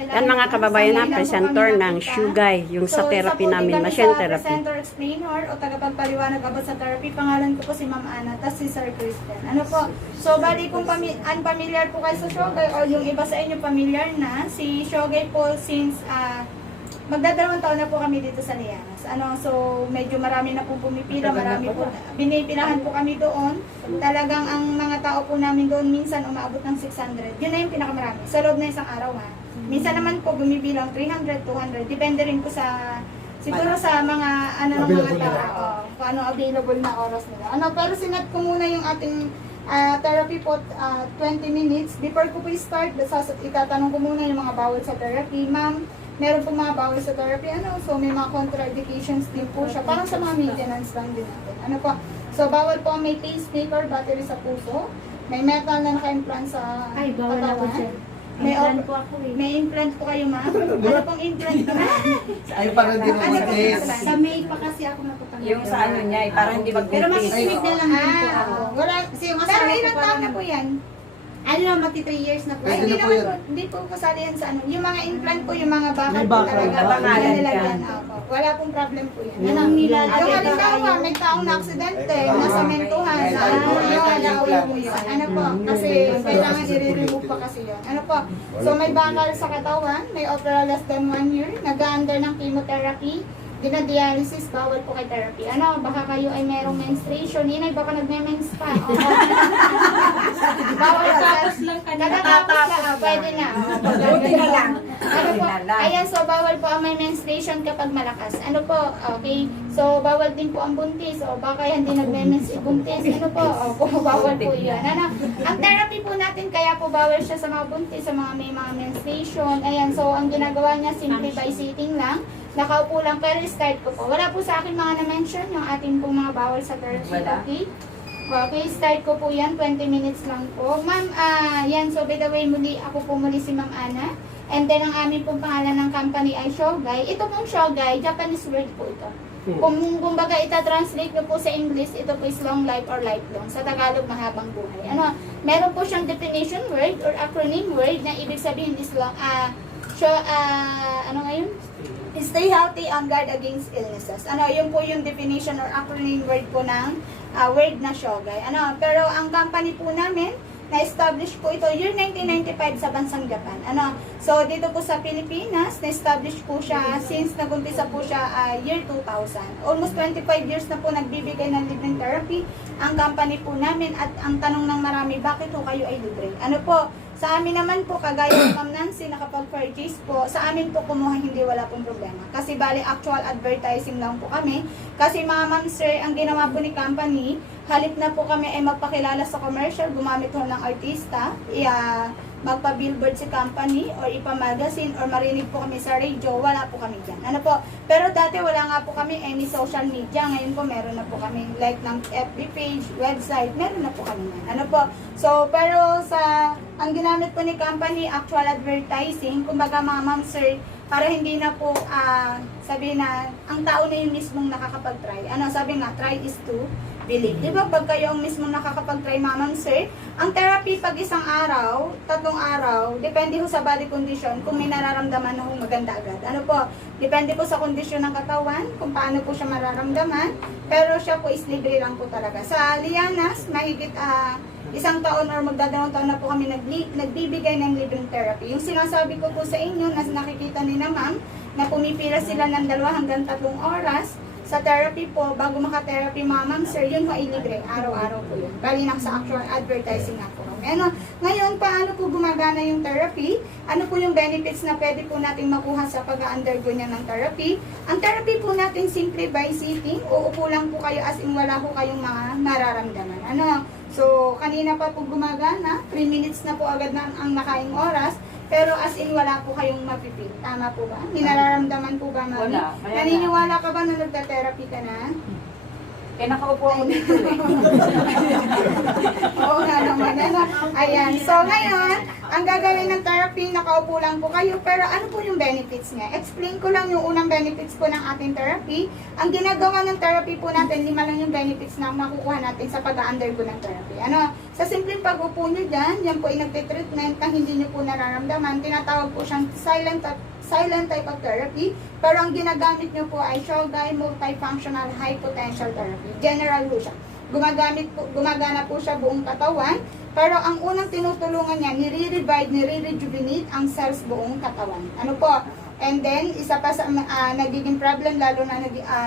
Yan mga kababayan na, presenter ng Shugay, yung sa therapy namin, machine therapy. Presenter explainer o tagapagpaliwanag about sa therapy. Pangalan ko po si Ma'am Ana, tas si Sir Christian. Ano po? So, bali kung unfamiliar po kayo sa Shugay o yung iba sa inyo familiar na, si Shugay po since magdadalawang taon na po kami dito sa Lianas. So medyo marami na po pumipila, marami po, binipilahan po kami doon. Talagang ang mga tao po namin doon minsan umaabot ng 600. Yun na yung pinakamarami, sa loob na isang araw ha. Minsan naman po bumibilang 300, 200, depende rin po sa, siguro sa mga, ng mga tao, kung ano available na oras nila. Pero sinat ko muna yung ating therapy po, 20 minutes. Before ko po i-start, itatanong ko muna yung mga bawal sa therapy. Ma'am, meron po mga bawal sa therapy, so may mga contraindications din po siya. Parang sa mga maintenance lang din natin. So bawal po may pacemaker, battery sa puso, may metal na naka-implant sa bawal ako katawan. dyan. May Implant po ako eh. May implant po kayo, ma'am? Ano pong implant na? Ay, parang hindi mo mag-is. Sa May pa kasi ako natutanggap. Yung sa ano niya, parang hindi Pero mag-compete. makikinig na lang din po ako. Wala. Kasi yung Pero asawa ko ilang taon na po yan? Ano na, magti 3 years na po. Ay, Pwede hindi na po naman yan. po, hindi po kasali yan sa ano. Yung mga implant po, yung mga bakal May po bakal. talaga. Nabangalan Nilalagyan, ka. opo. Wala pong problem po yan. Yan ang nila. Yung halimbawa, may taong na aksidente, nasa mentuhan, yung alawin mo yun. Ano po? Kasi kailangan i-remove pa kasi yun. Ano po? So may bakal sa katawan, may opera less than 1 year, nag-under ng chemotherapy, dinadialysis, bawal po kay therapy. Baka kayo ay merong menstruation, inay, baka nagme-mens pa. Bawal pa. Katatapos lang, pwede na. Buti na lang. Ano po? Ayan, so bawal po ang may menstruation kapag malakas. Ano po? Okay. So bawal din po ang buntis. O baka yan din nagme-mens buntis. Ano po? Bawal po yan. Ang therapy po natin, kaya po bawal siya sa mga buntis, sa mga may mga menstruation. Ayan, so ang ginagawa niya, simply by sitting lang. Nakaupo lang, pero start ko po. Wala po sa akin mga na-mention, yung ating pong mga bawal sa therapy. Wala. Okay, start ko po yan, 20 minutes lang po. Ma'am, yan, so by the way, ako po muli si Ma'am Ana. And then, ang aming pong pangalan ng company ay Shogay. Ito pong Shogay, Japanese word po ito. Kumbaga, ita-translate nyo po sa English, ito po is long life or lifelong. Sa Tagalog, mahabang buhay. Meron po siyang definition word or acronym word na ibig sabihin is long, stay healthy and guard against illnesses. Yun po yung definition or acronym word po ng word na Shogay. Pero ang company po namin, na-establish po ito year 1995 sa bansang Japan. So dito po sa Pilipinas, na-establish po siya since nagumpisa po siya year 2000. Almost 25 years na po nagbibigay ng libreng therapy ang company po namin, at ang tanong ng marami, bakit po kayo ay libre? Sa amin naman po, kagaya ni Ma'am Nancy, nakapag-purchase po, sa amin po kumuha, hindi wala pong problema. Kasi bali, actual advertising lang po kami. Kasi mga ma'am sir, ang ginawa po ni company, halip na po kami ay magpakilala sa commercial, gumamit ho ng artista, magpa-billboard si company, or ipa-magazine, or marinig po kami sa radio, wala po kami dyan. Pero dati wala nga po kami any social media, ngayon po meron na po kami, like ng FB page, website, meron na po kami yan. So, pero ang ginamit po ni company, actual advertising, kumbaga mga ma'am sir, para hindi na po sabihin na ang tao na yung mismong nakakapag-try. Sabi nga, try is to believe. Di ba pag kayo ang mismong nakakapag-try, ma'am sir, ang therapy pag isang araw, 3 araw, depende ho sa body condition, kung may nararamdaman na maganda agad. Depende po sa kondisyon ng katawan, kung paano po siya mararamdaman, pero siya po is libre lang po talaga. Sa Lianas, mahigit 1 taon or magdadalawang taon na po kami nagbibigay ng libreng therapy. Yung sinasabi ko po sa inyo, na nakikita ni na ma'am, na pumipila sila ng 2 hanggang 3 oras sa therapy po, bago maka-therapy ma'am sir, yun po ay libre, araw-araw po yun. Bali na sa actual advertising nga po. Ngayon, paano po gumagana yung therapy? Ano po yung benefits na pwede po natin makuha sa pag-undergo niya ng therapy? Ang therapy po natin simply by sitting, uupo lang po kayo as in wala po kayong mga nararamdaman. So, kanina pa po gumagana, 3 minutes na po agad na ang nakaing oras, pero as in wala po kayong mapipil. Tama po ba? Nararamdaman po ba, mami? Wala. Naniniwala ka ba na nagta-therapy ka na? Kaya nakaupo ako dito eh. Oo nga naman. Ayan. So ngayon, ang gagawin ng therapy, nakaupo lang po kayo. Pero ano po yung benefits niya? Explain ko lang yung unang benefits po ng ating therapy. Ang ginagawa ng therapy po natin, 5 lang yung benefits na makukuha natin sa pag-undergo ng therapy. Sa simpleng pag-upo nyo dyan, yan po ay nagtitreatment na hindi nyo po nararamdaman. Tinatawag po siyang silent type of therapy. Pero ang ginagamit nyo po ay Shogai Multifunctional High Potential Therapy. General po siya. Gumagana po siya buong katawan. Pero ang unang tinutulungan niya, nire-revive, nire-rejuvenate ang cells buong katawan. Ano po? And then, isa pa sa nagiging problem, lalo na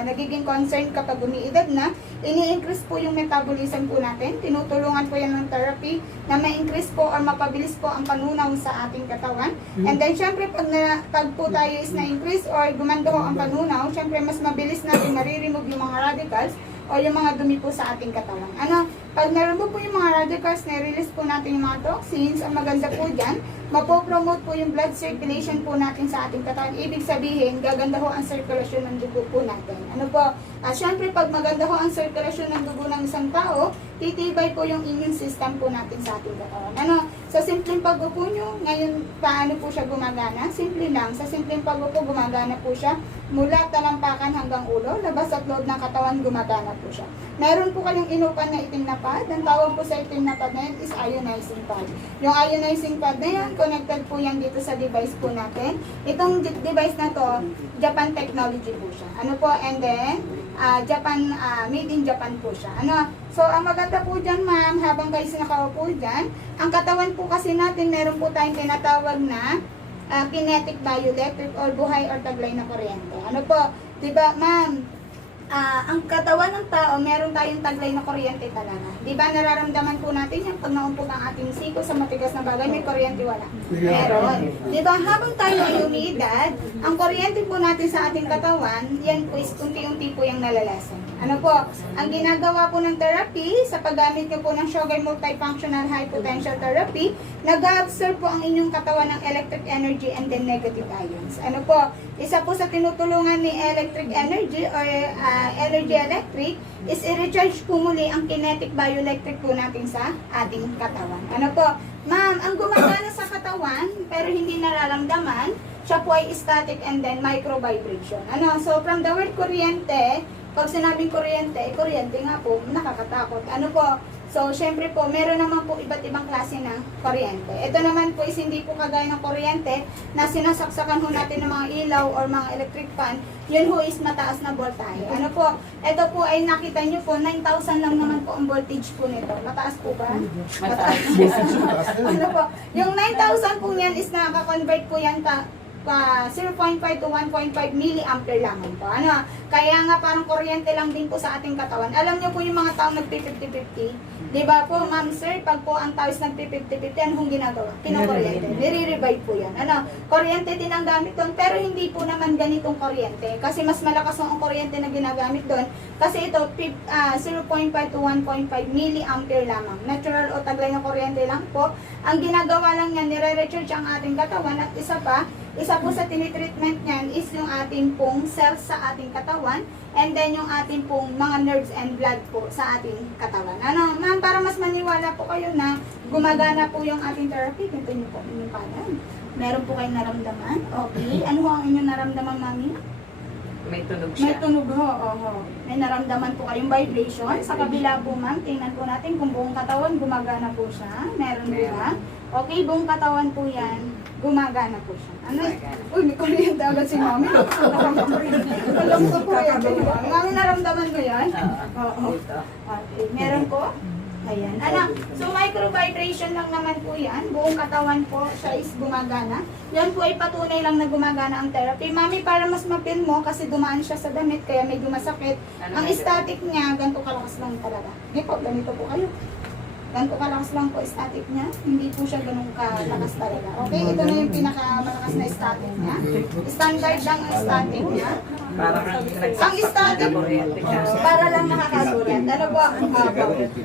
nagiging concern kapag umiidad na, ini-increase po yung metabolism po natin. Tinutulungan po yan ng therapy na ma-increase po or mapabilis po ang panunaw sa ating katawan. And then, syempre, pag po tayo is na-increase or gumanda ho ang panunaw, syempre, mas mabilis natin nare-remove yung mga radicals o yung mga dumi po sa ating katawan. Pag na-remove po yung mga radicals, na-release po natin yung mga toxins, ang maganda po dyan, mapopromote po yung blood circulation po natin sa ating katawan. Ibig sabihin, gaganda ho ang circulation ng dugo po natin. Syempre, pag maganda ho ang circulation ng dugo ng isang tao, titibay po yung immune system po natin sa ating katawan. Sa simpleng pag-upo nyo, ngayon, paano po siya gumagana? Simple lang. Sa simpleng pag-upo, gumagana po siya mula talampakan hanggang ulo, labas at loob ng katawan, gumagana po siya. Meron po kayong inupan na itim na pad. Ang tawag po sa itim na pad na yan is ionizing pad. Yung ionizing pad na yan, connected po yan dito sa device po natin. Itong device na to, Japan technology po siya. And then, made in Japan po siya. So, ang maganda po dyan, ma'am, habang kayo nakaupo dyan, ang katawan po kasi natin, meron po tayong tinatawag na kinetic bioelectric or buhay or taglay na kuryente. Diba, ma'am? Ang katawan ng tao, meron tayong taglay na kuryente talaga. Di ba nararamdaman po natin yung pag naumpog ang ating siko sa matigas na bagay, may kuryente wala? Meron. Di ba habang tayo ay umiidad, ang kuryente po natin sa ating katawan, yan po is unti-unti po yung nalalasan. Ang ginagawa po ng therapy, sa paggamit nyo po ng Shogai Multifunctional High Potential Therapy, nag-absorb po ang inyong katawan ng electric energy and then negative ions. Isa po sa tinutulungan ni electric energy or energy electric is i-recharge po muli ang kinetic bioelectric po natin sa ating katawan. Ma'am, ang gumagana sa katawan pero hindi nararamdaman, siya po ay static and then micro vibration. So from the word kuryente, pag sinabing kuryente, kuryente nga po, nakakatakot. So, syempre po, meron naman po iba't ibang klase ng kuryente. Ito naman po is hindi po kagaya ng kuryente na sinasaksakan ho natin ng mga ilaw or mga electric fan. Yun ho is mataas na voltahe. Ito po ay nakita nyo po, 9,000 lang naman po ang voltage po nito. Mataas po ba? Mataas. Yung 9,000 po yan is nakaka-convert po yan 0.5 to 1.5 milliampere lamang po. Kaya nga parang kuryente lang din po sa ating katawan. Alam niyo po yung mga tao nagpi-50-50. Di ba po, ma'am sir, pag po ang tao is nagpi-50-50, ano hong ginagawa? Pinakuryente. Nire-revive po yan. Kuryente din ang gamit doon, pero hindi po naman ganitong kuryente. Kasi mas malakas ang kuryente na ginagamit doon. Kasi ito, 0.5 to 1.5 milliampere lamang. Natural o taglay na kuryente lang po. Ang ginagawa lang niyan, nire-recharge ang ating katawan at isa po sa tinitreatment niyan is yung ating pong cells sa ating katawan and then yung ating pong mga nerves and blood po sa ating katawan. Ma'am, para mas maniwala po kayo na gumagana po yung ating therapy, ganito niyo po inyong panan. Meron po kayong naramdaman? Okay. Ano ho ang inyong naramdaman, mami? May tunog May siya. tunog ho. May naramdaman po kayong vibration. Sa kabila po, ma'am, tingnan po natin kung buong katawan gumagana po siya. Meron po ba? Okay, buong katawan po yan. Gumagana po siya. Uy, may kuryente agad si mami. Alam ko po yan. Mami, naramdaman mo yan? Oo. Okay, meron po? Ayan. So micro vibration lang naman po yan. Buong katawan po siya is gumagana. Yan po ay patunay lang na gumagana ang therapy. Mami, para mas mapin mo kasi dumaan siya sa damit kaya medyo masakit. Ang static niya, ganito kalakas lang talaga. Hindi po, ganito po kayo. Ganito kalakas lang po static niya. Hindi po siya ganun kalakas talaga. Okay, ito na yung pinakamalakas na static niya. Standard lang ang static niya. Parang Ang static, para lang nakakagulat.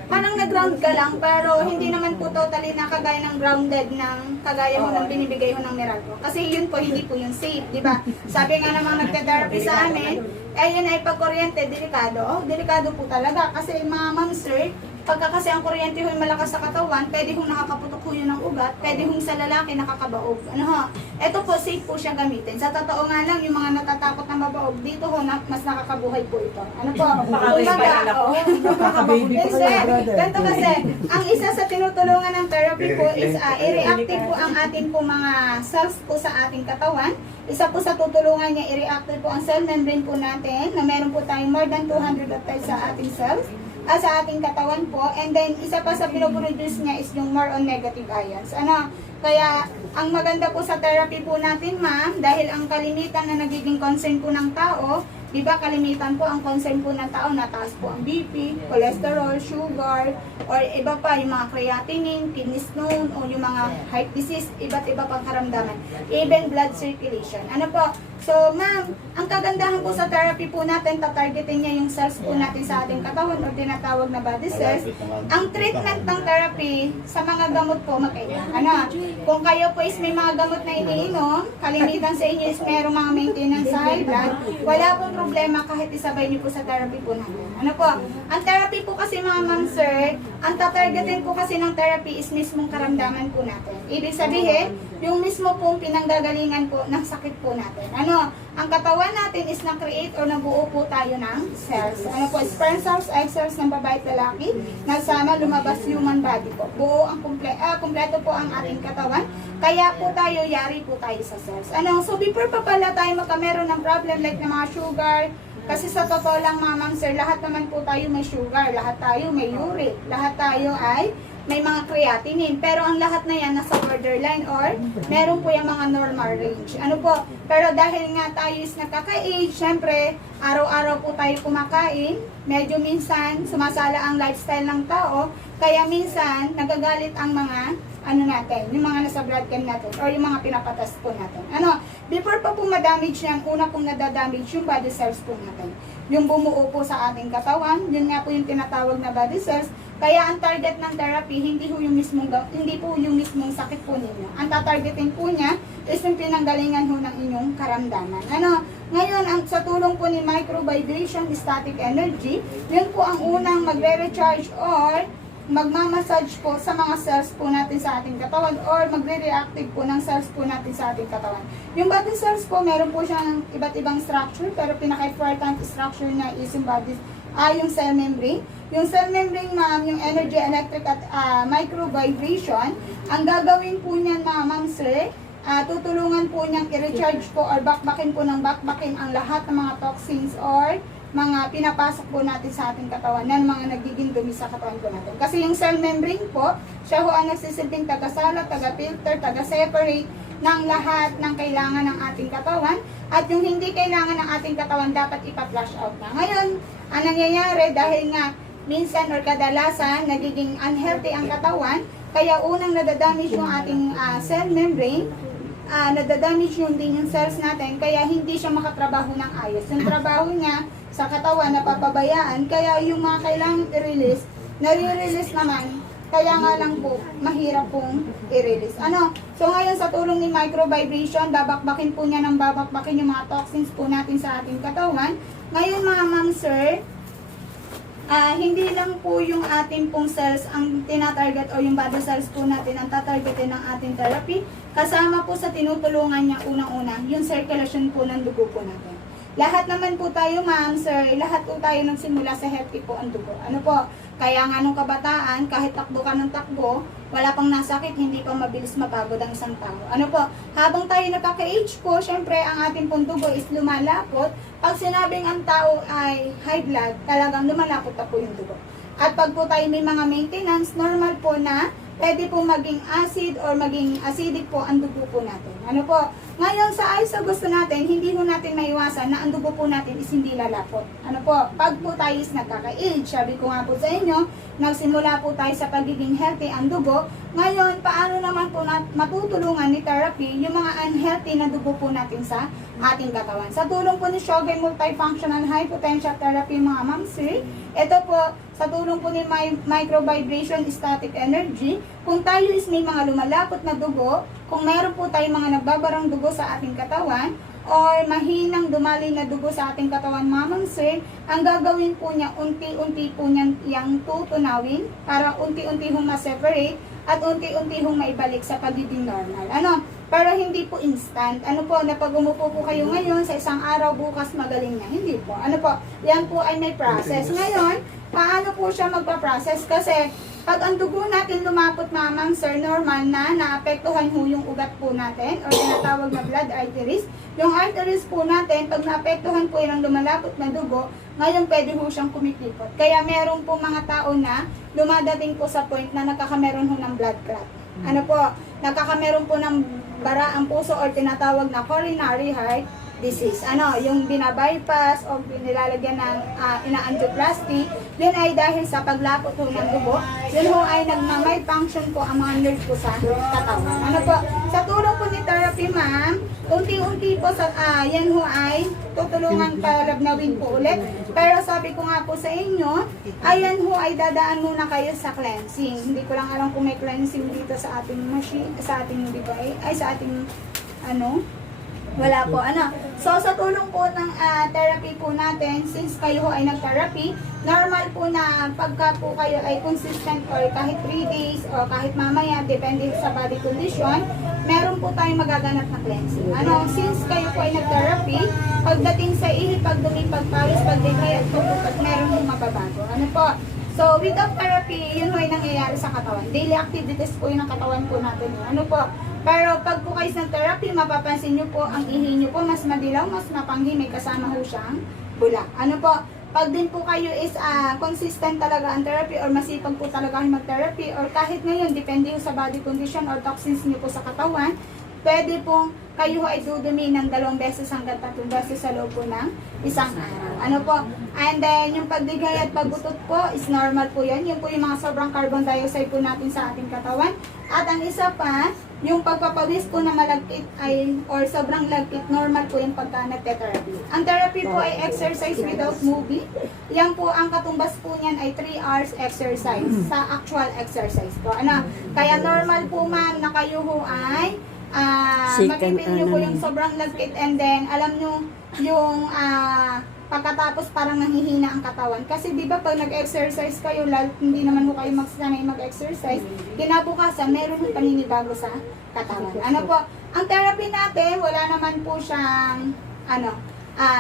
Parang nag-ground ka lang, pero hindi naman po totally nakagaya ng grounded ng kagaya mo ng binibigay mo ng Miracle. Kasi yun po, hindi po yung safe, di ba? Sabi nga namang nagte-therapy sa amin, yun ay pag-kuryente, delikado. Delikado po talaga. Kasi mga ma'am sir, pagka kasi ang kuryente ho malakas sa katawan, pwede hong nakakaputok ho yun ng ugat, pwede hong sa lalaki nakakabaog. Ano ho? Ito po, safe po siya gamitin. Sa totoo nga lang, yung mga natatakot na mabaog, dito ho, mas nakakabuhay po ito. Ano po? Nakakababy oh. Nakaka-baby pa kayo, brother. Ganito kasi, ang isa sa tinutulungan ng therapy po is i-reactive po ang ating po mga cells po sa ating katawan. Isa po sa tutulungan niya, i-reactive po ang cell membrane po natin na meron po tayong more than 200 of times sa ating cells. Sa ating katawan po. And then, isa pa sa pinoproduce niya is yung more on negative ions. Ano? Kaya, ang maganda po sa therapy po natin, ma'am, dahil ang kalimitan na nagiging concern po ng tao, di ba kalimitan po ang concern po ng tao, nataas po ang BP, cholesterol, sugar, or iba pa, yung mga creatinine, kidney stone, o yung mga heart disease, iba't iba pang karamdaman. Even blood circulation. Ano po? So, ma'am, ang kagandahan po sa therapy po natin, tatargetin niya yung cells po natin sa ating katawan o tinatawag na body cells. Ang treatment ng therapy sa mga gamot po, magkaiba. Ano? Kung kayo po is may mga gamot na iniinom, kalimitan sa inyo is merong mga maintenance sa high blood, wala pong problema kahit isabay niyo po sa therapy po natin. Ano po? Ang therapy po kasi mga ma'am sir, ang tatargetin po kasi ng therapy is mismong karamdaman po natin. Ibig sabihin, yung mismo pong pinanggagalingan po ng sakit po natin. Ano? Ang katawan natin is na-create or nabuo po tayo ng cells. Ano po? Sperm cells, egg cells ng babae at lalaki, nagsama lumabas human body po. Buo ang kumpleto po ang ating katawan. Kaya po tayo, yari po tayo sa cells. Ano? So before pa pala tayo magkameron ng problem like ng mga sugar, kasi sa totoo lang mga ma'am sir, lahat naman po tayo may sugar, lahat tayo may uric, lahat tayo ay may mga creatinine. Pero ang lahat na yan nasa borderline or meron po yung mga normal range. Ano po? Pero dahil nga tayo is nagkaka-age, syempre, araw-araw po tayo kumakain, medyo minsan sumasala ang lifestyle ng tao, kaya minsan nagagalit ang mga natin, yung mga nasa blood chem natin or yung mga pinapatas po natin. Ano, before pa po madamage yan, una pong nadadamage yung body cells po natin. Yung bumuo po sa ating katawan, yun nga po yung tinatawag na body cells. Kaya ang target ng therapy, hindi po yung mismong sakit po ninyo. Ang tatargetin po niya is yung pinanggalingan ho ng inyong karamdaman. Ano, ngayon, sa tulong po ni microvibration, static energy, yun po ang unang magre-recharge or magmamassage po sa mga cells po natin sa ating katawan or magre-reactive po ng cells po natin sa ating katawan. Yung body cells po, meron po siyang iba't ibang structure, pero pinaka-important structure niya is yung cell membrane. Yung cell membrane, ma'am, yung energy, electric at microvibration, ang gagawin po niyan, ma'am sir, tutulungan po niyang i-recharge po or bakbakin po ng bakbakin ang lahat ng mga toxins or mga pinapasok po natin sa ating katawan na mga nagiging dumi sa katawan po natin. Kasi yung cell membrane po, siya ho ang nagsisilbing taga-salot, taga-filter, taga-separate ng lahat ng kailangan ng ating katawan. At yung hindi kailangan ng ating katawan, dapat ipa-flush out na. Ngayon, ang nangyayari dahil nga minsan or kadalasan nagiging unhealthy ang katawan, kaya unang nadadamage yung ating cell membrane, nadadamage yung din yung cells natin, kaya hindi siya makatrabaho ng ayos. Yung trabaho niya sa katawan napapabayaan, kaya yung mga kailangang i-release, nare-release naman, kaya nga lang po, mahirap pong i-release. Ano? So ngayon sa tulong ni microvibration, babakbakin po niya ng babakbakin yung mga toxins po natin sa ating katawan. Ngayon mga ma'am sir, hindi lang po yung ating pong cells ang tinatarget o yung body cells po natin ang tatargetin ng ating therapy. Kasama po sa tinutulungan niya unang-una, yung circulation po ng dugo po natin. Lahat naman po tayo, ma'am, sir, lahat po tayo nagsimula sa healthy po ang dugo. Ano po? Kaya nga nung kabataan, kahit takbo ka ng takbo, wala pang nasakit, hindi pa mabilis mapagod ang isang tao. Ano po? Habang tayo nakaka-age po, syempre ang ating pong dugo is lumalapot. Pag sinabing ang tao ay high blood, talagang lumalapot na po yung dugo. At pag po tayo may mga maintenance, normal po na pwede po maging acid or maging acidic po ang dugo po natin. Ano po? Ngayon, sa ayos sa gusto natin, hindi po natin maiwasan na ang dugo po natin is hindi lalapot. Ano po? Pag po tayo is nagkaka-age, sabi ko nga po sa inyo, nagsimula po tayo sa pagiging healthy ang dugo. Ngayon, paano naman po matutulungan ni therapy yung mga unhealthy na dugo po natin sa ating katawan? Sa tulong po ni Shogai Multifunctional High Potential Therapy, mga ma'am sir, ito po, sa tulong po ni microvibration static energy, kung tayo is may mga lumalapot na dugo, kung meron po tayong mga nagbabarang dugo sa ating katawan, or mahinang dumaloy na dugo sa ating katawan, mamang sir, ang gagawin po niya, unti-unti po niyan yang tutunawin para unti-unti hong ma-separate at unti-unti hong maibalik sa pagiging normal. Ano? Pero hindi po instant. Ano po, na pag umupo po kayo ngayon, sa isang araw, bukas magaling na. Hindi po. Ano po, yan po ay may process. Ngayon, paano po siya magpa-process? Kasi, pag ang dugo natin lumapot, mamang sir, normal na, naapektuhan ho yung ugat po natin, o tinatawag na blood arteries. Yung arteries po natin, pag naapektuhan po yung lumalapot na dugo, ngayon pwede ho siyang kumikipot. Kaya meron po mga tao na dumadating po sa point na nakakameron ho ng blood clot. Ano po, nakakameron po ng bara ang puso or tinatawag na coronary heart disease. Ano, yung binabypass o nilalagyan ng ina-angioplasty, yun ay dahil sa paglapot ho ng dugo, yun ho ay nagmamay-function po ang mga nerve po sa katawan. Ano po, sa tulong po ni therapy ma'am, unti-unti po sa, yan ho ay tutulungan palabnawin po ulit. Pero sabi ko nga po sa inyo, ayan ho ay dadaan muna kayo sa cleansing. Hindi ko lang alam kung may cleansing dito sa ating machine, sa ating device, ay sa ating ano, wala po, ano. So, sa tulong po ng therapy po natin, since kayo ho ay nag-therapy, normal po na pagka po kayo ay consistent or kahit 3 days or kahit mamaya, depende sa body condition, meron po tayong magaganap na cleansing. Ano, since kayo po ay nag-therapy, pagdating sa ihip, pagdumi, pagpawis, pagdigay at pagbukat, meron yung mababago. Ano po? So, without therapy, yun ho ay nangyayari sa katawan. Daily activities po yun ang katawan po natin. Ano po? Pero pag po kayo ng therapy, mapapansin nyo po, ang ihi nyo po mas madilaw, mas mapanghi, may kasama ho siyang bulak. Ano po? Pag din po kayo is consistent talaga ang therapy or masipag po talaga kayo mag-therapy or kahit ngayon, depende sa body condition or toxins nyo po sa katawan, pwede pong kayo ay dudumi ng 2 beses hanggang 3 beses sa loob po ng isang araw. Ano po? And then, yung pagdigay at pagbutot po is normal po yan. Yun po yung mga sobrang carbon dioxide po natin sa ating katawan. At ang isa pa, yung pagpapawis po na malagkit ay, or sobrang lagkit, normal po yung pagka nagte-therapy. Ang therapy po ay exercise without moving. Yan po, ang katumbas po niyan ay 3 hours exercise sa actual exercise po. Ano? Kaya normal po ma'am na kayo ho ay mapipil nyo po yung sobrang lagkit and then alam nyo yung pagkatapos parang nanghihina ang katawan. Kasi di ba pag nag-exercise kayo, hindi naman po kayo magsanay mag-exercise, kinabukasan meron yung paninibago sa katawan. Ano po, ang therapy natin, wala naman po siyang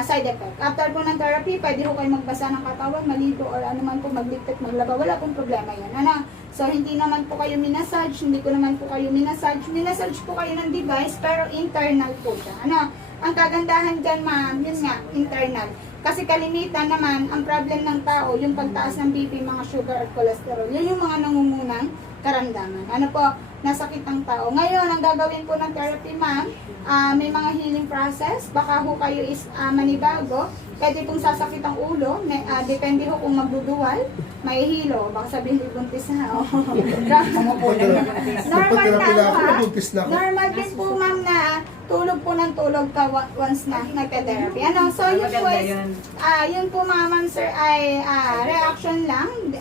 side effect. After po ng therapy, pwede po kayo magbasa ng katawan, maligo, or ano man po, magligpit, maglaba. Wala pong problema yan. Ano? So, hindi naman po kayo minasage, hindi ko naman po kayo minasage. Minasage po kayo ng device, pero internal po siya. Ano? Ang kagandahan dyan, ma'am, yun nga, internal. Kasi kalimitan naman, ang problem ng tao, yung pagtaas ng BP, mga sugar at cholesterol, yun yung mga nangungunang karamdaman. Ano po, nasakit ang tao. Ngayon, ang gagawin po ng therapy, ma'am, may mga healing process. Baka ho kayo is manibago. Pwede pong sasakit ang ulo. Depende ho kung magduduwal. May hilo. Baka sabihin, buntis na. Normal na ha. Normal din po, ma'am, na tulog po ng tulog ka once na nagte-therapy. Ano? So, yun po is, yun po, ma'am, sir, ay reaction lang.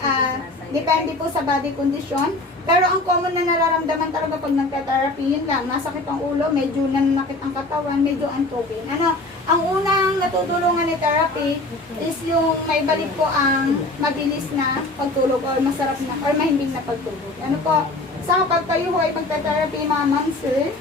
Depende po sa body condition. Pero ang common na nararamdaman talaga pag nagka-therapy, yun lang, nasakit ang ulo, medyo nananakit ang katawan, medyo antubin. Ano, ang unang natutulungan ni therapy is yung may balik po ang mabilis na pagtulog or masarap na, or mahimbing na pagtulog. Ano po, sa kapag kayo ho ay magta-therapy, mga ma'am, sir,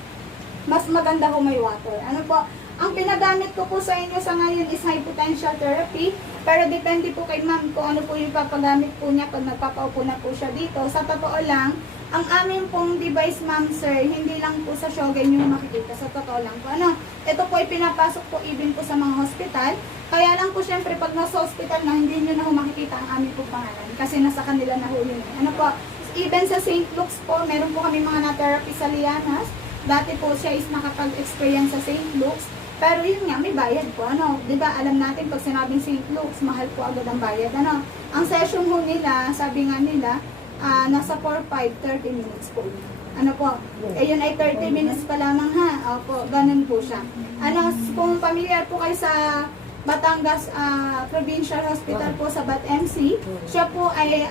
mas maganda ho may water. Ano po, ang pinagamit ko po sa inyo sa ngayon is high potential therapy. Pero depende po kay ma'am kung ano po yung papagamit po niya pag nagpapaupo na po siya dito. Sa totoo lang, ang amin pong device, ma'am, sir, hindi lang po sa Shogai nyo makikita. Sa totoo lang po. Ano, ito po ay pinapasok po even po sa mga hospital. Kaya lang po syempre pag nasa hospital na, hindi nyo na ho makikita ang amin po pangalan. Kasi nasa kanila na ho yun. Ano po, even sa St. Luke's po, meron po kami mga na-therapy sa Lianas. Dati po siya is nakapag-experience sa St. Luke's. Pero yun nga, may bayad po. Ano, di ba alam natin pag sinabing St. Luke's, mahal po agad ang bayad. Ano, ang session ho nila, sabi nga nila, nasa 4-5, 30 minutes po. Ano po, yun ay 30 minutes pa lamang ha. Opo, ganun po siya. Ano, kung familiar po kayo sa Batangas Provincial Hospital po sa BAT-MC. Siya po ay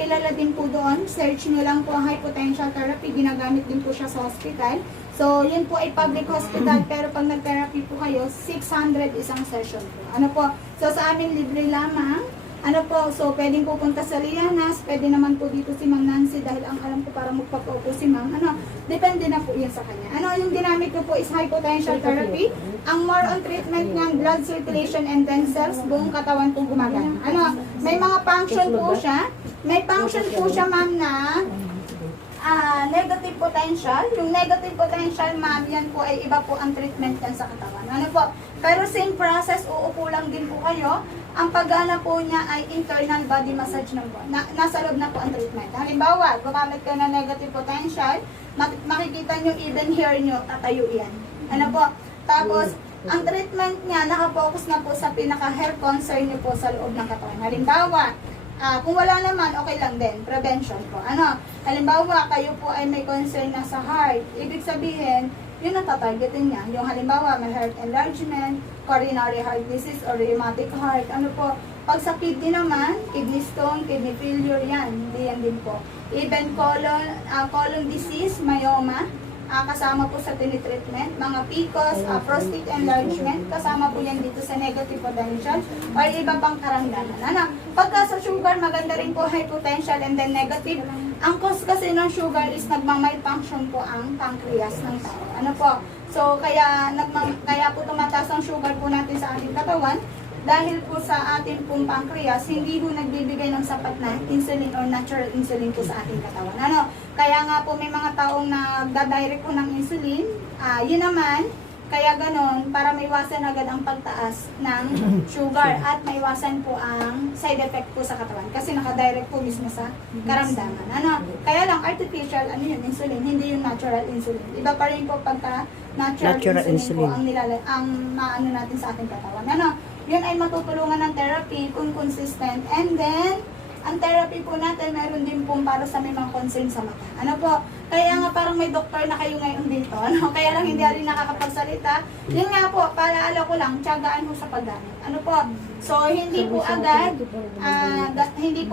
kilala din po doon. Search nyo lang po ang high potential therapy. Ginagamit din po siya sa hospital. So, yun po ay public hospital. Pero pag nag-therapy po kayo, 600 isang session po. Ano po? So, sa amin, libre lamang. Ano po, so pwedeng pupunta sa Lianas, pwede naman po dito si Ma'am Nancy dahil ang alam ko para magpapaupo si Ma'am. Ano, depende na po yan sa kanya. Ano, yung ginamit ko po is high potential therapy. Ang more on treatment niyan, blood circulation and then cells, buong katawan po gumagana. Ano, may mga function po siya. May function po siya, Ma'am, na negative potential. Yung negative potential, Ma'am, yan po ay iba po ang treatment yan sa katawan. Ano po? Pero same process, uupo lang din po kayo. Ang paggana po niya ay internal body massage ng buwan. Nasa loob na po ang treatment. Halimbawa, gumamit ka ng negative potential, makikita nyo even hair nyo, tatayo yan. Ano po? Tapos, ang treatment niya, nakapokus na po sa pinaka-hair concern nyo po sa loob ng katawan. Halimbawa, kung wala naman, okay lang din. Prevention po. Ano? Halimbawa, kayo po ay may concern na sa heart. Ibig sabihin, yun ang tatargetin niya. Yung halimbawa, may heart enlargement, coronary heart disease, or rheumatic heart. Ano po? Pag sa kidney naman, kidney stone, kidney failure, yan. Hindi yan din po. Even colon disease, myoma, kasama po sa tinitreatment. Mga PCOS, prostate enlargement, kasama po yan dito sa negative potential or iba pang karamdaman. Ano? Pagka sa sugar, maganda rin po high potential and then negative. Ang cause kasi ng sugar is nagmamalfunction po ang pancreas ng tao. Ano po? So, kaya po tumataas ang sugar po natin sa ating katawan dahil po sa ating pong pancreas, hindi po nagbibigay ng sapat na insulin or natural insulin po sa ating katawan. Ano? Kaya nga po may mga taong nagda-direct po ng insulin. Yun naman, kaya ganon, para maiwasan agad ang pagtaas ng sugar at maiwasan po ang side effect po sa katawan. Kasi nakadirect po mismo sa karamdaman. Ano? Kaya lang artificial, ano yun, insulin, hindi yung natural insulin. Iba pa rin po pagka natural insulin po ang maano natin sa ating katawan. Ano? Yun ay matutulungan ng therapy kung consistent. And then, ang therapy po natin, meron din po para sa may mga concern sa mata. Ano po? Kaya nga parang may doktor na kayo ngayon dito. Ano? Kaya lang hindi rin nakakapagsalita. Yun nga po, paalaala ko lang, tiyagaan mo sa paggamit. Ano po? So, hindi po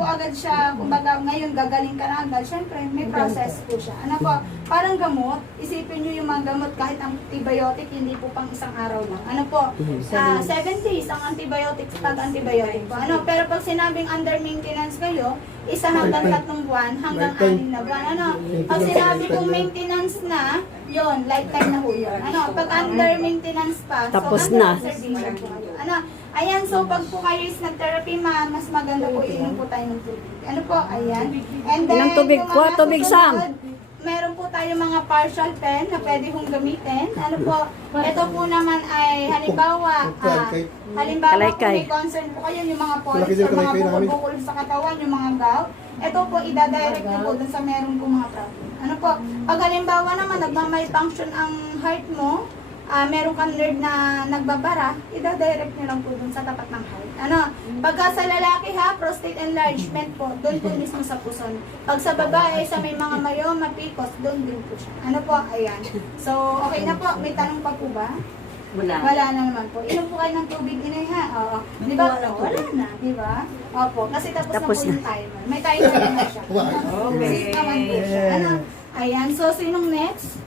agad siya, kumbaga ngayon gagaling ka na agad. Siyempre, may process po siya. Ano po? Parang gamot, isipin nyo yung mga gamot kahit antibiotic, hindi po pang isang araw lang. Ano po? 7 days ang antibiotics pag antibiotic po. Ano? Pero pag sinabing under maintenance kayo, 1 hanggang 3 buwan, hanggang 6 na buwan. Ano? Pag sinabi kong maintenance na, yon lifetime na po yun. Ano? Pag under maintenance pa, Tapos so na. under observation po kayo. Ano? Ayan, so pag po kayo is nag-therapy, mas maganda po inom po tayo ng tubig. Ano po? Ayan. And then, Ilang tubig yung po? mga Tubig, Sam? susunod, meron po tayo mga partial pen na pwede kong gamitin. Ano po? Ito po naman ay halimbawa kung Kalaykay. may concern po kayo yung mga polyps o mga bukol-bukol sa katawan, yung mga gout, ito po idadirect niyo po dun sa meron po mga problem. Ano po? Pag halimbawa naman nagmamalfunction ang heart mo, meron kang nerve na nagbabara, idadirect nyo lang po dun sa tapat ng heart. Ano? Pagka sa lalaki ha, prostate enlargement po, doon po mismo sa puson. Pag sa babae, sa may mga myoma, PCOS, doon din po siya. Ano po? Ayan. So, okay na po. May tanong pa po ba? Wala na naman po. Inom po kayo ng tubig inay ha? Oo. Di ba? Wala na. Di ba? Opo. Kasi tapos na po yung timer. May timer na siya. Okay. Naman po siya. Ano? Ayan. So, sinong next?